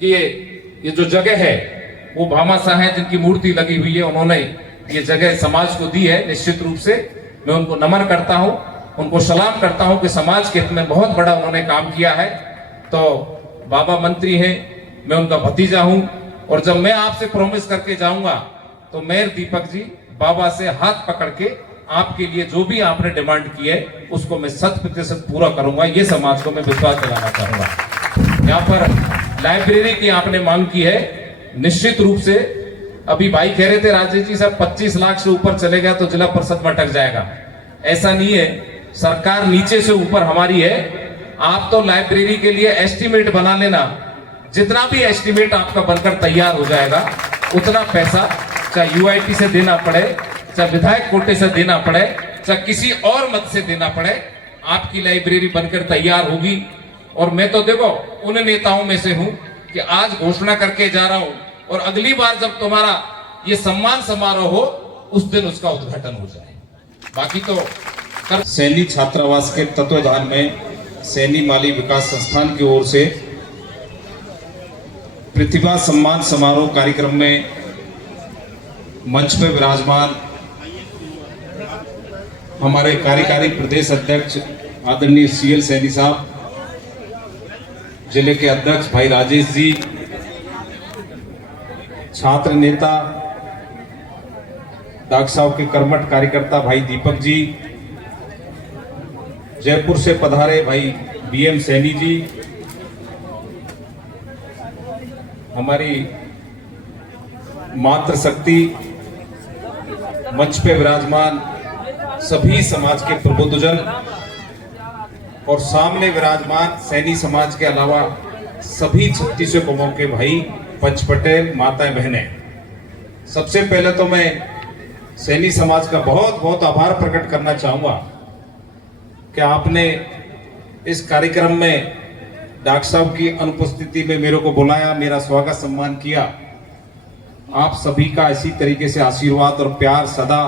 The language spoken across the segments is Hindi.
कि ये जो जगह है वो भामाशाह है जिनकी मूर्ति लगी हुई है, उन्होंने ये जगह समाज को दी है। निश्चित रूप से मैं उनको नमन करता हूं, उनको सलाम करता हूं कि समाज के हित में बहुत बड़ा उन्होंने काम किया है। तो बाबा मंत्री हैं, मैं उनका भतीजा हूं, और जब मैं आपसे प्रॉमिस करके जाऊंगा तो मेयर दीपक जी बाबा से हाथ पकड़ के आपके लिए जो भी आपने डिमांड की है उसको मैं 100% पूरा करूंगा। ये समाज को मैं विश्वास दिलाना चाहूंगा। यहाँ पर लाइब्रेरी की आपने मांग की है, निश्चित रूप से अभी भाई कह रहे थे राजेश जी साहब 25 लाख से ऊपर चले गया तो जिला परिषद में अटक जाएगा। ऐसा नहीं है, सरकार नीचे से ऊपर हमारी है। आप तो लाइब्रेरी के लिए एस्टिमेट बना लेना, जितना भी एस्टिमेट आपका बनकर तैयार हो जाएगा उतना पैसा चाहे यूआईटी से देना पड़े, चाहे विधायक कोटे से देना पड़े, चाहे किसी और मद से देना पड़े, आपकी लाइब्रेरी बनकर तैयार होगी। और मैं तो देखो उन नेताओं में से हूं कि आज घोषणा करके जा रहा हूं और अगली बार जब तुम्हारा ये सम्मान समारोह हो उस दिन उसका उद्घाटन हो जाए। बाकी तो सैनी छात्रावास के तत्वाधान में सैनी माली विकास संस्थान की ओर से प्रतिभा सम्मान समारोह कार्यक्रम में मंच पर विराजमान हमारे कार्यकारी प्रदेश अध्यक्ष आदरणीय सीएल सैनी साहब, जिले के अध्यक्ष भाई राजेश जी, छात्र नेता डॉक्टर साहब के कर्मठ कार्यकर्ता भाई दीपक जी, जयपुर से पधारे भाई बीएम सैनी जी, हमारी मातृशक्ति, मंच पे विराजमान सभी समाज के प्रबुद्धजन और सामने विराजमान सैनी समाज के अलावा सभी 36 कौमों के भाई, पंच पटेल, माताएं, बहनें, सबसे पहले तो मैं सैनी समाज का बहुत बहुत आभार प्रकट करना चाहूंगा कि आपने इस कार्यक्रम में डॉक्टर साहब की अनुपस्थिति में मेरे को बुलाया, मेरा स्वागत सम्मान किया। आप सभी का इसी तरीके से आशीर्वाद और प्यार सदा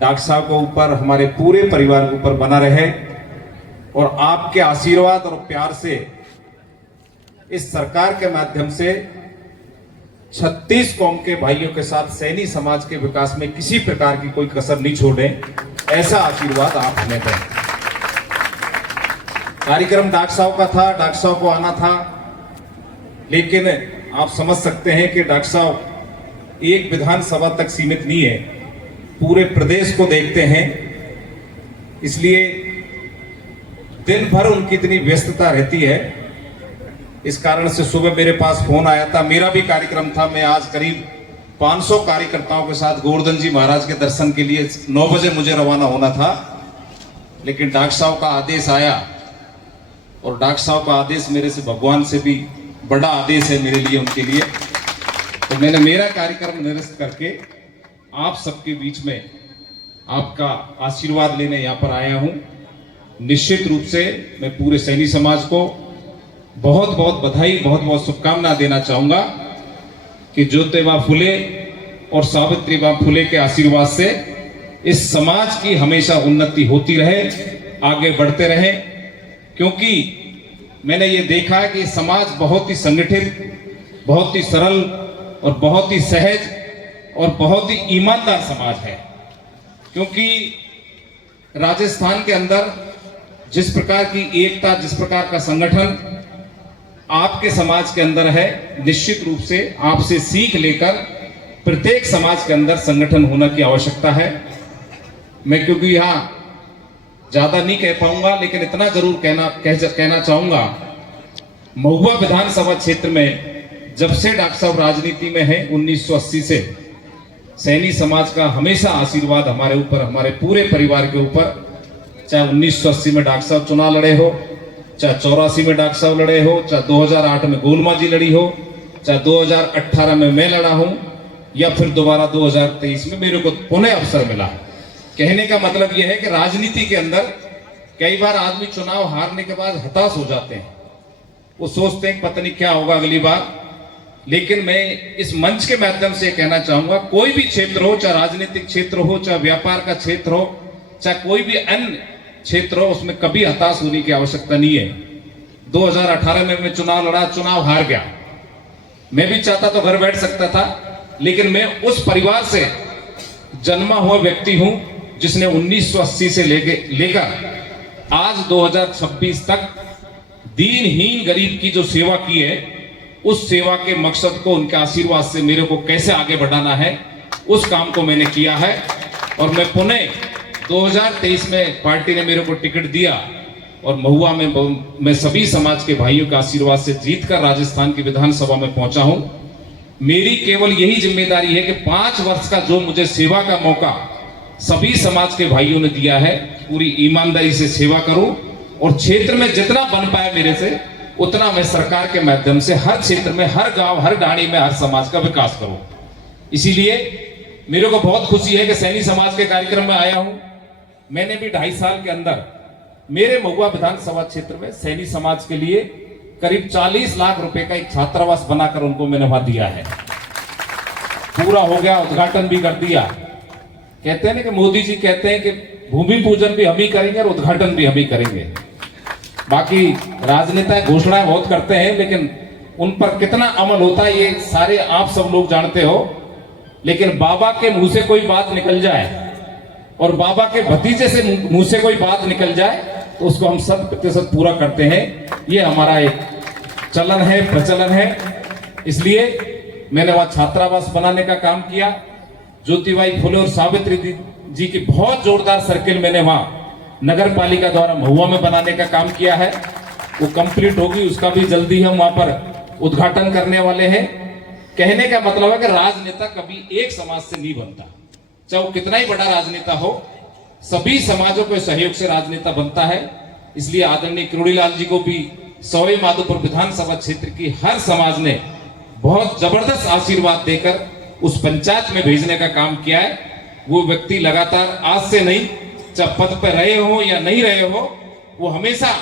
डॉक्टर साहब के ऊपर, हमारे पूरे परिवार के ऊपर बना रहे, और आपके आशीर्वाद और प्यार से इस सरकार के माध्यम से 36 कौम के भाइयों के साथ सैनी समाज के विकास में किसी प्रकार की कोई कसर नहीं छोड़े, ऐसा आशीर्वाद आप हमें दें। कार्यक्रम डॉक्टर साहब का था, डॉक्टर साहब को आना था, लेकिन आप समझ सकते हैं कि डॉक्टर साहब एक विधानसभा तक सीमित नहीं है, पूरे प्रदेश को देखते हैं, इसलिए दिन भर उनकी इतनी व्यस्तता रहती है। इस कारण से सुबह मेरे पास फोन आया था, मेरा भी कार्यक्रम था, मैं आज करीब 500 कार्यकर्ताओं के साथ गोवर्धन जी महाराज के दर्शन के लिए 9 बजे मुझे रवाना होना था, लेकिन डॉक्टर साहब का आदेश आया, और डॉक्टर साहब का आदेश मेरे से भगवान से भी बड़ा आदेश है मेरे लिए, उनके लिए। तो मैंने मेरा कार्यक्रम निरस्त करके आप सबके बीच में आपका आशीर्वाद लेने यहाँ पर आया हूँ। निश्चित रूप से मैं पूरे सैनी समाज को बहुत बहुत बधाई, बहुत बहुत शुभकामना देना चाहूंगा कि ज्योतिबा फुले और सावित्रीबाई फुले के आशीर्वाद से इस समाज की हमेशा उन्नति होती रहे, आगे बढ़ते रहे, क्योंकि मैंने ये देखा है कि समाज बहुत ही संगठित, बहुत ही सरल और बहुत ही सहज और बहुत ही ईमानदार समाज है। क्योंकि राजस्थान के अंदर जिस प्रकार की एकता, जिस प्रकार का संगठन आपके समाज के अंदर है, निश्चित रूप से आपसे सीख लेकर प्रत्येक समाज के अंदर संगठन होने की आवश्यकता है। मैं क्योंकि यहाँ ज्यादा नहीं कह पाऊंगा, लेकिन इतना जरूर कहना चाहूंगा, महुआ विधानसभा क्षेत्र में जब से डॉक्टर साहब राजनीति में है 1980 से, सैनी समाज का हमेशा आशीर्वाद हमारे ऊपर, हमारे पूरे परिवार के ऊपर, चाहे 1980 में डॉक्टर साहब चुनाव लड़े हो, चाहे 84 में डॉक्टर साहब लड़े हो, चाहे 2008 में गोलमा जी लड़ी हो, चाहे 2018 में मैं लड़ा हूं, या फिर दोबारा 2023 में मेरे को पुनः अवसर मिला। कहने का मतलब यह है कि राजनीति के अंदर कई बार आदमी चुनाव हारने के बाद हताश हो जाते हैं, वो सोचते हैं पता नहीं क्या होगा अगली बार। लेकिन मैं इस मंच के माध्यम से कहना चाहूंगा, कोई भी क्षेत्र हो, चाहे राजनीतिक क्षेत्र हो, चाहे व्यापार का क्षेत्र हो, चाहे कोई भी अन्य क्षेत्र हो, उसमें कभी हताश होने की आवश्यकता नहीं है। 2018 में मैं चुनाव लड़ा, चुनाव हार गया, मैं भी चाहता तो घर बैठ सकता था, लेकिन मैं उस परिवार से जन्मा हुआ व्यक्ति हूं जिसने 1980 से लेकर आज 2026 तक दीनहीन गरीब की जो सेवा की है, उस सेवा के मकसद को उनके आशीर्वाद से मेरे को कैसे आगे बढ़ाना है, उस काम को मैंने किया है। और मैं पुणे 2023 में पार्टी ने मेरे को टिकट दिया और महुआ में मैं सभी समाज के भाइयों के आशीर्वाद से जीतकर राजस्थान की विधानसभा में पहुंचा हूं। मेरी केवल यही जिम्मेदारी है कि 5 वर्ष का जो मुझे सेवा का मौका सभी समाज के भाइयों ने दिया है, पूरी ईमानदारी से सेवा करूं और क्षेत्र में जितना बन पाए मेरे से उतना मैं सरकार के माध्यम से हर क्षेत्र में, हर गांव, हर ढाणी में हर समाज का विकास करूं। इसीलिए मेरे को बहुत खुशी है कि सैनी समाज के कार्यक्रम में आया हूं। मैंने भी 2.5 साल के अंदर मेरे महुआ विधानसभा क्षेत्र में सैनी समाज के लिए करीब 40 लाख रुपए का एक छात्रावास बनाकर उनको मैंने वहां दिया है। पूरा हो गया, उद्घाटन भी कर दिया। कहते हैं ना कि मोदी जी कहते हैं कि भूमि पूजन भी हम ही करेंगे और उद्घाटन भी हम ही करेंगे। बाकी राजनेता घोषणाएं बहुत करते हैं, लेकिन उन पर कितना अमल होता है ये सारे आप सब लोग जानते हो। लेकिन बाबा के मुंह से कोई बात निकल जाए और बाबा के भतीजे से मुंह से कोई बात निकल जाए तो उसको हम 100% पूरा करते हैं। ये हमारा एक चलन है, प्रचलन है। इसलिए मैंने वहां छात्रावास बनाने का काम किया। ज्योतिबाई फुले और सावित्री जी की बहुत जोरदार सर्किल मैंने वहां नगर पालिका द्वारा महुआ में बनाने का काम किया है। वो कंप्लीट होगी, उसका भी जल्दी हम वहां पर उद्घाटन करने वाले हैं। कहने का मतलब है कि राजनेता कभी एक समाज से नहीं बनता, चाहे वो कितना ही बड़ा राजनेता हो, सभी समाजों के सहयोग से राजनेता बनता है। इसलिए आदरणीय किरोड़ीलाल जी को भी सवाई माधोपुर विधानसभा क्षेत्र की हर समाज ने बहुत जबरदस्त आशीर्वाद देकर उस पंचायत में भेजने का काम किया है। वो व्यक्ति लगातार आज से नहीं, चाहे पद पर रहे हो या नहीं रहे हो, वो हमेशा,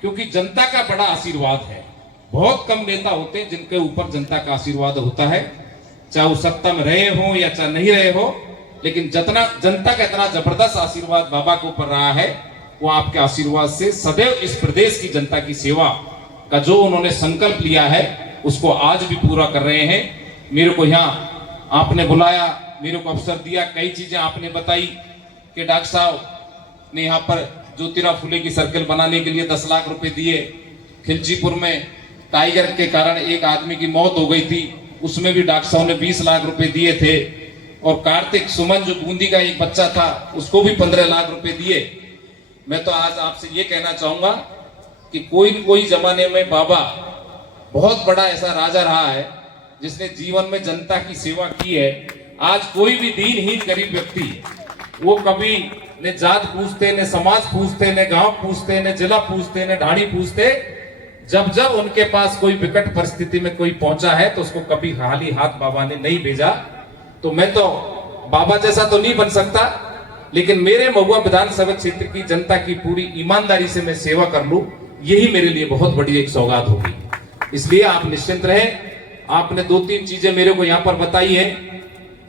क्योंकि जनता का बड़ा आशीर्वाद है। बहुत कम नेता होते हैं जिनके ऊपर जनता का आशीर्वाद होता है, चाहे वो सत्ता में रहे हो या चाहे नहीं रहे हो, लेकिन जितना जनता का इतना जबरदस्त आशीर्वाद बाबा के ऊपर रहा है, वो आपके आशीर्वाद से सदैव इस प्रदेश की जनता की सेवा का जो उन्होंने संकल्प लिया है उसको आज भी पूरा कर रहे हैं। मेरे को यहाँ आपने बुलाया, मेरे को अवसर दिया, कई चीजें आपने बताई कि डॉक्टर साहब ने यहाँ पर ज्योतिराव फुले की सर्किल बनाने के लिए 10 लाख रुपए दिए। खिलचीपुर में टाइगर के कारण एक आदमी की मौत हो गई थी, उसमें भी डॉक्टर साहब ने 20 लाख रुपए दिए थे। और कार्तिक सुमन जो बूंदी का एक बच्चा था, उसको भी 15 लाख रुपए दिए। मैं तो आज आपसे ये कहना चाहूंगा कि कोई न कोई जमाने में बाबा बहुत बड़ा ऐसा राजा रहा है जिसने जीवन में जनता की सेवा की है। आज कोई भी दीनहीन गरीब व्यक्ति, वो कभी न जात पूछते, न समाज पूछते, न गांव पूछते, न जिला पूछते, न ढाणी पूछते। जब जब उनके पास कोई विकट परिस्थिति में कोई पहुंचा है तो उसको कभी खाली हाथ बाबा ने नहीं भेजा। तो मैं तो बाबा जैसा तो नहीं बन सकता, लेकिन मेरे महुआ विधानसभा क्षेत्र की जनता की पूरी ईमानदारी से मैं सेवा कर लूं, यही मेरे लिए बहुत बड़ी एक सौगात होगी। इसलिए आप निश्चिंत रहें। आपने 2-3 चीजें मेरे को यहाँ पर बताई है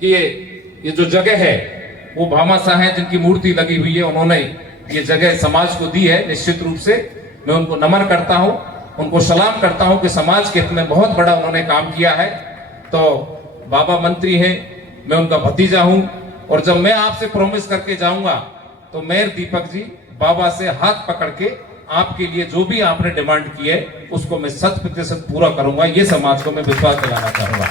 कि ये जो जगह है वो भामा शाह है जिनकी मूर्ति लगी हुई है, उन्होंने ये जगह समाज को दी है। निश्चित रूप से मैं उनको नमन करता हूं, उनको सलाम करता हूं कि समाज के हित में बहुत बड़ा उन्होंने काम किया है। तो बाबा मंत्री हैं, मैं उनका भतीजा हूं, और जब मैं आपसे प्रॉमिस करके जाऊंगा तो मैं दीपक जी बाबा से हाथ पकड़ के आपके लिए जो भी आपने डिमांड की है उसको मैं 100% पूरा करूंगा। ये समाज को मैं विश्वास दिलाना चाहूंगा।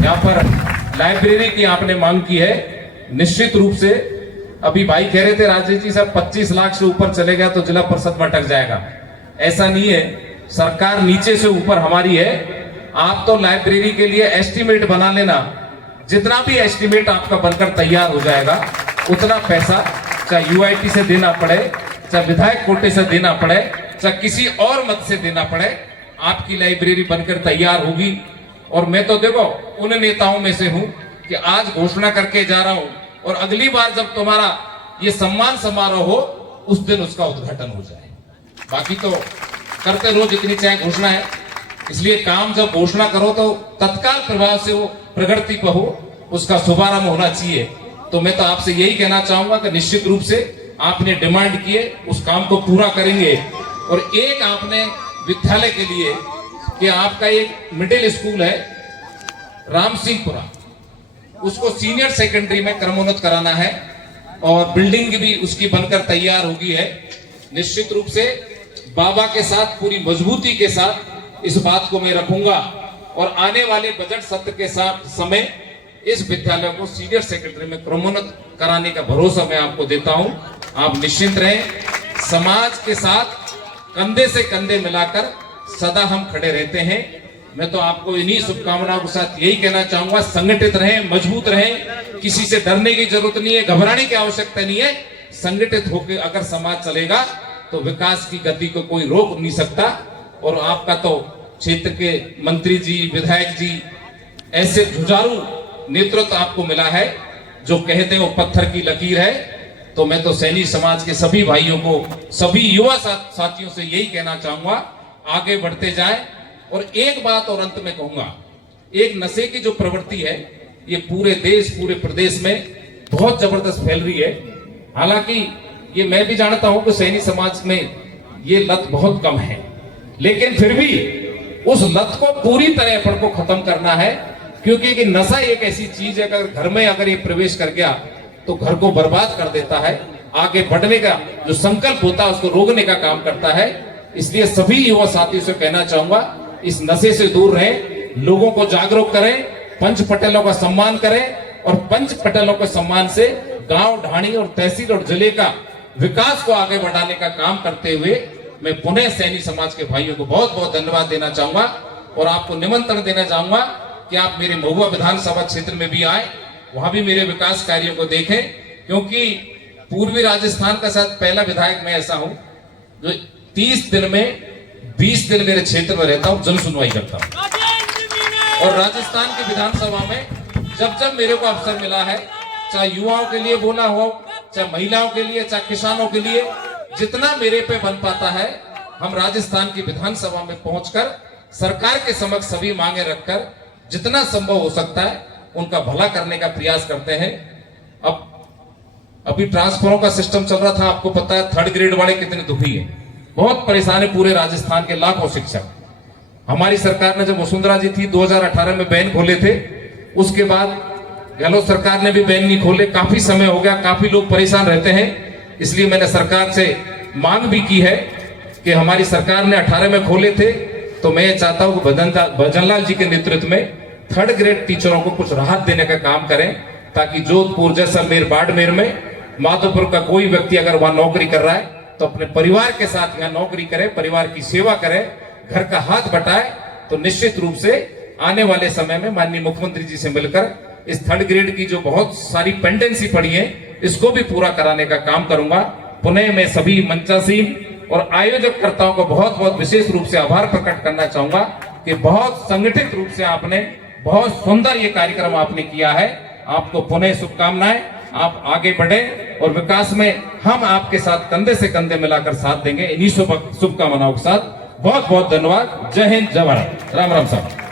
यहाँ पर लाइब्रेरी की आपने मांग की है, निश्चित रूप से अभी भाई कह रहे थे राजेश जी साहब 25 लाख से ऊपर चले गया तो जिला परिषद में अटक जाएगा। ऐसा नहीं है, सरकार नीचे से ऊपर हमारी है। आप तो लाइब्रेरी के लिए एस्टिमेट बना लेना, जितना भी एस्टिमेट आपका बनकर तैयार हो जाएगा उतना पैसा चाहे यूआईटी से देना पड़े, चाहे विधायक कोटे से देना पड़े, चाहे किसी और मद से देना पड़े, आपकी लाइब्रेरी बनकर तैयार होगी। और मैं तो देखो उन नेताओं में से हूं कि आज घोषणा करके जा रहा हूं और अगली बार जब तुम्हारा ये सम्मान समारोह हो उस दिन उसका उद्घाटन हो जाए। बाकी तो करते रहो जितनी चाहे घोषणा है। इसलिए काम जब घोषणा करो तो तत्काल प्रभाव से वो प्रगति पर हो, उसका शुभारंभ होना चाहिए। तो मैं तो आपसे यही कहना चाहूंगा कि निश्चित रूप से आपने डिमांड किए उस काम को पूरा करेंगे। और एक आपने विद्यालय के लिए कि आपका एक मिडिल स्कूल है राम सिंहपुरा, उसको सीनियर सेकेंडरी में क्रमोन्नत कराना है और बिल्डिंग भी उसकी बनकर तैयार होगी है। निश्चित रूप से बाबा के साथ पूरी मजबूती के साथ इस बात को मैं रखूंगा और आने वाले बजट सत्र के साथ समय इस विद्यालय को सीनियर सेकेंडरी में क्रमोन्नत कराने का भरोसा मैं आपको देता हूं। आप निश्चिंत रहें, समाज के साथ कंधे से कंधे मिलाकर सदा हम खड़े रहते हैं। मैं तो आपको इन्हीं शुभकामनाओं के साथ यही कहना चाहूंगा, संगठित रहें, मजबूत रहें, किसी से डरने की जरूरत नहीं है, घबराने की आवश्यकता नहीं है। संगठित होकर अगर समाज चलेगा तो विकास की गति को कोई रोक नहीं सकता। और आपका तो क्षेत्र के मंत्री जी, विधायक जी, ऐसे जुझारू नेतृत्व आपको मिला है जो कहते हैं वो पत्थर की लकीर है। तो मैं तो सैनिक समाज के सभी भाइयों को, सभी युवा साथियों से यही कहना चाहूंगा, आगे बढ़ते जाएं। और एक बात और अंत में कहूंगा, एक नशे की जो प्रवृत्ति है ये पूरे देश, पूरे प्रदेश में बहुत जबरदस्त फैल रही है। हालांकि ये मैं भी जानता हूं कि सैनिक समाज में ये लत बहुत कम है, लेकिन फिर भी उस लत को पूरी तरह अपन को खत्म करना है, क्योंकि कि नशा एक ऐसी चीज है अगर घर में अगर ये प्रवेश कर गया तो घर को बर्बाद कर देता है। आगे बढ़ने का जो संकल्प होता है उसको रोकने का काम करता है। इसलिए सभी युवा साथियों से कहना चाहूंगा, इस नशे से दूर रहें, लोगों को जागरूक करें, पंच पटेलों का सम्मान करें और पंच पटेलों के सम्मान से गांव, ढाणी और तहसील और जिले का विकास को आगे बढ़ाने का काम करते हुए मैं पुनः सैनिक समाज के भाइयों को बहुत बहुत धन्यवाद देना चाहूंगा और आपको निमंत्रण देना चाहूंगा कि आप मेरे महुआ विधानसभा क्षेत्र में भी आए, वहां भी मेरे विकास कार्यों को देखें। क्योंकि पूर्वी राजस्थान का शायद पहला विधायक मैं ऐसा हूं जो 30 दिन में 20 दिन मेरे क्षेत्र में रहता हूं, जन सुनवाई करता हूं। और राजस्थान की विधानसभा में जब जब मेरे को अवसर मिला है, चाहे युवाओं के लिए बोला हो, चाहे महिलाओं के लिए, चाहे किसानों के लिए, जितना मेरे पे बन पाता है, हम राजस्थान की विधानसभा में पहुंचकर सरकार के समक्ष सभी मांगे रखकर जितना संभव हो सकता है उनका भला करने का प्रयास करते हैं। अब अभी ट्रांसफरों का सिस्टम चल रहा था, आपको पता है 3rd ग्रेड वाले कितने दुखी हैं, बहुत परेशान है पूरे राजस्थान के लाखों शिक्षक। हमारी सरकार ने जब वसुंधरा जी थी 2018 में बैन खोले थे, उसके बाद गहलोत सरकार ने भी बैन नहीं खोले। काफी समय हो गया, काफी लोग परेशान रहते हैं। इसलिए मैंने सरकार से मांग भी की है कि हमारी सरकार ने 18 में खोले थे, तो मैं ये चाहता हूं कि भजनलाल जी के नेतृत्व में 3rd ग्रेड टीचरों को कुछ राहत देने का काम करें, ताकि जोधपुर, जैसलमेर, बाड़मेर में, माधोपुर का कोई व्यक्ति अगर वहां नौकरी कर रहा है तो अपने परिवार के साथ यहाँ नौकरी करे, परिवार की सेवा करे, घर का हाथ बटाए। तो निश्चित रूप से आने वाले समय में माननीय मुख्यमंत्री जी से मिलकर इस 3rd ग्रेड की जो बहुत सारी पेंडेंसी पड़ी है इसको भी पूरा कराने का काम करूंगा। पुनः मैं सभी मंचासीन और आयोजककर्ताओं को बहुत बहुत विशेष रूप से आभार प्रकट करना चाहूंगा कि बहुत संगठित रूप से आपने, बहुत सुंदर ये कार्यक्रम आपने किया है। आपको पुनः शुभकामनाएं, आप आगे बढ़े और विकास में हम आपके साथ कंधे से कंधे मिलाकर साथ देंगे। इन्हीं शुभकामनाओं के साथ बहुत बहुत धन्यवाद। जय हिंद, जय भारत, राम राम साहब।